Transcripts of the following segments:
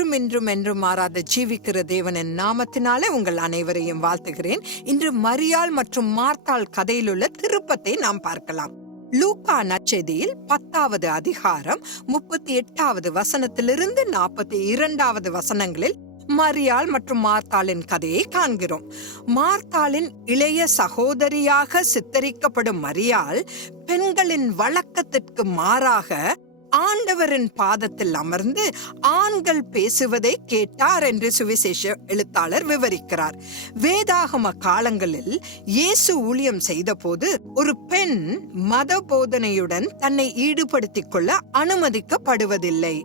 என்றும் இன்றும் என்றும் மாறாத ஜீவிக்கிற தேவனின் நாமத்தினாலே உங்கள் அனைவரையும் வாழ்த்துகிறேன். இன்று மரியாள் மற்றும் மார்த்தாள் கதையிலுள்ள திருப்பத்தை நாம் பார்க்கலாம். லூக்கா நச்செதியில் பத்தாவது அதிகாரம் முப்பத்தி எட்டாவது வசனத்திலிருந்து நாற்பத்தி இரண்டாவது வசனங்களில் மரியாள் மற்றும் மார்த்தாளின் கதையை காண்கிறோம். மார்த்தாளின் இளைய சகோதரியாக சித்தரிக்கப்படும் மரியாள் பெண்களின் வழக்கத்திற்கு மாறாக ஆண்டவரின் பாதத்தில் அமர்ந்து ஆண்கள் பேசுவதை கேட்டார் என்று சுவிசேஷ எழுத்தாளர் விவரிக்கிறார். வேதாகம காலங்களில் இயேசு ஊழியம் செய்தபோது ஒரு பெண் மத போதனையுடன் தன்னை ஈடுபடுத்திக் கொள்ள அனுமதிக்கப்படுவதில்லை.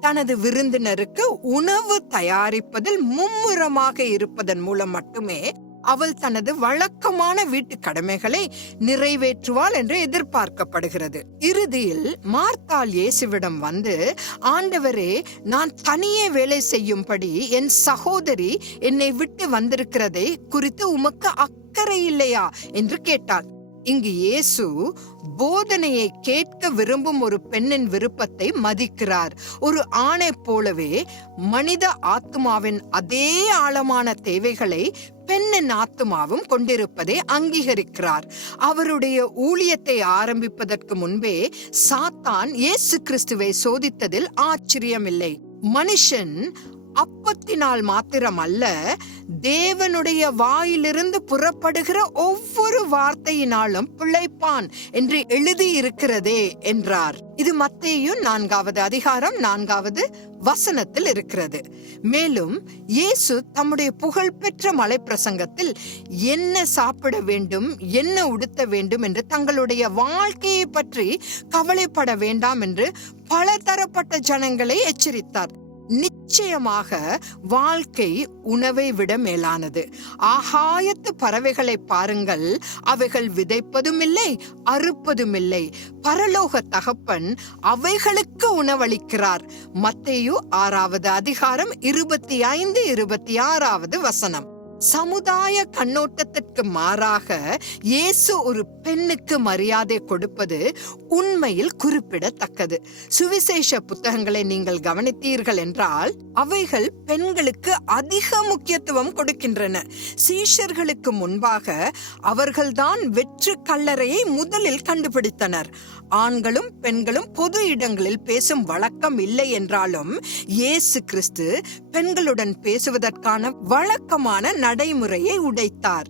தனது விருந்தினருக்கு உணவு தயாரிப்பதில் மும்முரமாக இருப்பதன் மூலம் மட்டுமே அவள் தனது வழக்கமான வீட்டு கடமைகளை நிறைவேற்றுவாள் என்று எதிர்பார்க்கப்படுகிறது. இறுதியில் மார்த்தாள் இயேசுவிடம் வந்து ஆண்டவரே நான் தனியே வேலை செய்யும்படி என் சகோதரி என்னை விட்டு வந்திருக்கிறதை குறித்து உமக்கு அக்கறை இல்லையா? என்று கேட்டாள். இங்கு இயேசு போதனையை கேட்க விரும்பும் ஒரு பெண்ணின் விருப்பத்தை மதிக்கிறார். ஒரு ஆணை போலவே மனித ஆத்மாவின் அதே ஆழமான தேவைகளை பெண்ணின் ஆத்மாவும் கொண்டிருப்பதை அங்கீகரிக்கிறார். அவருடைய ஊழியத்தை ஆரம்பிப்பதற்கு முன்பே சாத்தான் இயேசு கிறிஸ்துவை சோதித்ததில் ஆச்சரியமில்லை. மனுஷன் அப்பத்தினால் மாத்திரம் அல்ல தேவனுடைய வாயிலிருந்து புறப்படுகிற ஒவ்வொரு வார்த்தையினாலும் பிழைப்பான் என்று எழுதி இருக்கிறதே என்றார். இது மத்தேயும் நான்காவது அதிகாரம் நான்காவது வசனத்தில் இருக்கிறது. மேலும் இயேசு தம்முடைய புகழ்பெற்ற மலை பிரசங்கத்தில் என்ன சாப்பிட வேண்டும் என்ன உடுத்த வேண்டும் என்று தங்களுடைய வாழ்க்கையை பற்றி கவலைப்பட வேண்டாம் என்று பல தரப்பட்ட ஜனங்களை எச்சரித்தார். நிச்சயமாக வாழ்க்கை உணவை விட மேலானது. ஆகாயத்து பறவைகளை பாருங்கள். அவைகள் விதைப்பதும் இல்லை அறுப்பதும் இல்லை பரலோக தகப்பன் அவைகளுக்கு உணவளிக்கிறார். மத்தையு ஆறாவது அதிகாரம் இருபத்தி ஐந்து இருபத்தி ஆறாவது வசனம். சமுதாய கண்ணோட்டத்திற்கு மாறாக இயேசு ஒரு பெண்ணுக்கு மரியாதை கொடுப்பது உண்மையில் குறிப்பிடத்தக்கது. சுவிசேஷ புத்தகங்களை நீங்கள் கவனித்தீர்கள் என்றால் அவைகள் பெண்களுக்கு அதிக முக்கியத்துவம் கொடுக்கின்றன. சீஷர்களுக்கு முன்பாக அவர்கள்தான் வெற்று கல்லறையை முதலில் கண்டுபிடித்தனர். ஆண்களும் பெண்களும் பொது இடங்களில் பேசும் வழக்கம் இல்லை என்றாலும் இயேசு கிறிஸ்து பெண்களுடன் பேசுவதற்கான வழக்கமான நடைமுறையை உடைத்தார்.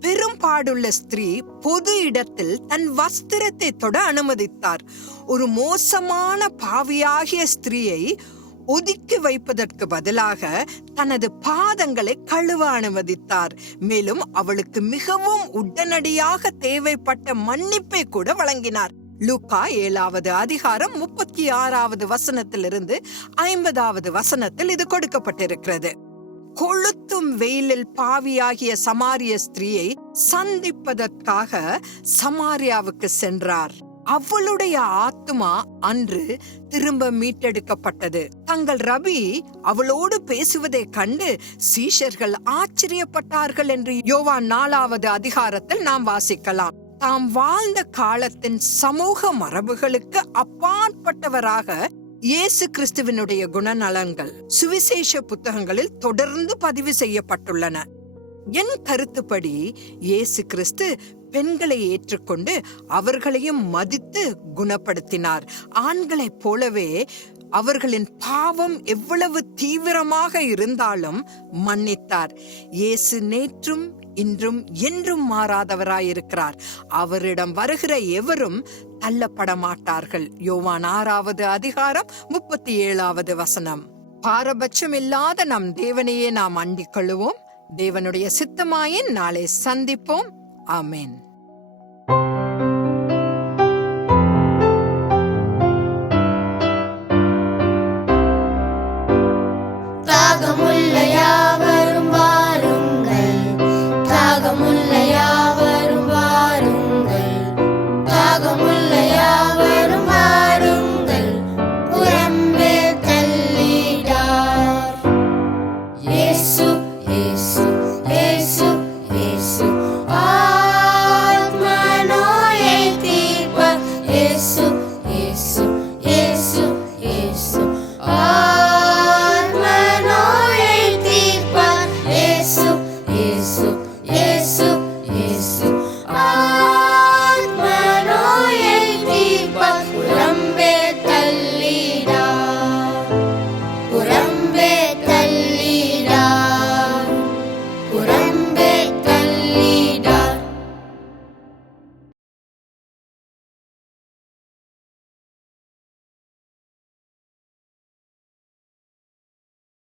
பெரும்பாடுள்ள ஸ்திரீ பொது இடத்தில் தன் வஸ்திரத்தை தொட அனுமதித்தார். ஒரு மோசமான பாவியாகிய ஸ்திரீயை ஒதுக்கி வைப்பதற்கு பதிலாக தனது பாதங்களை கழுவ அனுமதித்தார். மேலும் அவளுக்கு மிகவும் உடனடியாக தேவைப்பட்ட மன்னிப்பை கூட வழங்கினார். லூக்கா ஏழாவது அதிகாரம் முப்பத்தி ஆறாவது வசனத்திலிருந்து ஐம்பதாவது வசனத்தில் இது கொடுக்கப்பட்டிருக்கிறது. கொளுத்தும் வெயிலில் பாவியாகிய சமாரிய ஸ்திரீயை சந்திப்பதற்காக சமாரியாவுக்கு சென்றார். அவளுடைய ஆத்மா அன்று திரும்ப மீட்டெடுக்கப்பட்டது. தங்கள் ரபி அவளோடு பேசுவதை கண்டு சீஷர்கள் ஆச்சரியப்பட்டார்கள் என்று யோவான் நாலாவது அதிகாரத்தில் நாம் வாசிக்கலாம். தாம் வாழ்ந்த காலத்தின் சமூக மரபுகளுக்கு அப்பாற்பட்டவராக இயேசு கிறிஸ்துவினுடைய குணநலன்கள் சுவிசேஷ புத்தகங்களில் தொடர்ந்து பதிவு செய்யப்பட்டுள்ளன. என் கருத்துப்படி இயேசு கிறிஸ்து பெண்களை ஏற்றுக்கொண்டு அவர்களையும் மதித்து குணப்படுத்தினார். ஆண்களைப் போலவே அவர்களின் பாவம் எவ்வளவு தீவிரமாக இருந்தாலும் மன்னித்தார். இயேசு நேற்றும் இன்றும் என்றும் மாறாதவராயிருக்கிறார். அவரிடம் வருகிற எவரும் தள்ளப்பட மாட்டார்கள் யோவான் ஆறாவது அதிகாரம் முப்பத்தி ஏழாவது வசனம். பாரபட்சம் இல்லாத நம் தேவனையே நாம் அண்டிக் கொள்ளுவோம் தேவனுடைய சித்தமாயின் நாளை சந்திப்போம். ஆமேன்.